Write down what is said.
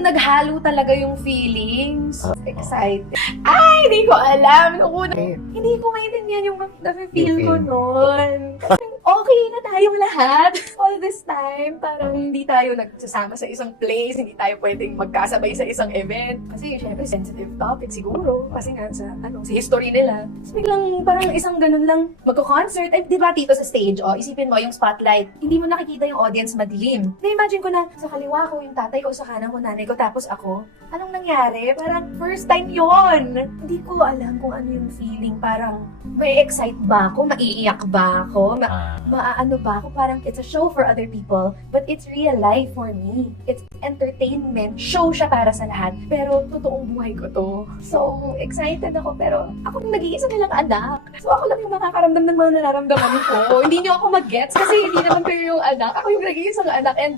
naghalo talaga yung feelings. Excited. Ay, hindi ko alam. Nung una, hindi ko maintindihan yung nafe-feel ko noon. Okay na tayong lahat. All this time, parang hindi tayo nagsasama sa isang place, hindi tayo pwedeng magkasabay sa isang event. Kasi syempre, sensitive topic siguro. Kasi nga sa history nila. Tapos biglang parang isang ganun lang magko-concert. Ay, di ba dito sa stage, isipin mo yung spotlight. Hindi mo nakikita yung audience madilim. Na-imagine ko na sa kaliwa ko yung tatay ko, sa kanan ko nanay ko, tapos ako. Anong nangyari? Parang first time yon. Hindi ko alam kung ano yung feeling. Parang may excite ba ako? Maiiyak ba ako? Maaano ba ako? Parang it's a show for other people, but it's real life for me. It's entertainment. Show siya para sa lahat. Pero totoong buhay ko to. So, excited ako. Pero ako nag-iisa nilang anak. So, ako lang yung makakaramdam ng mga nararamdaman ko. Hindi niyo ako mag-gets kasi hindi naman kayo yung anak. Ako yung nag-iisang anak. And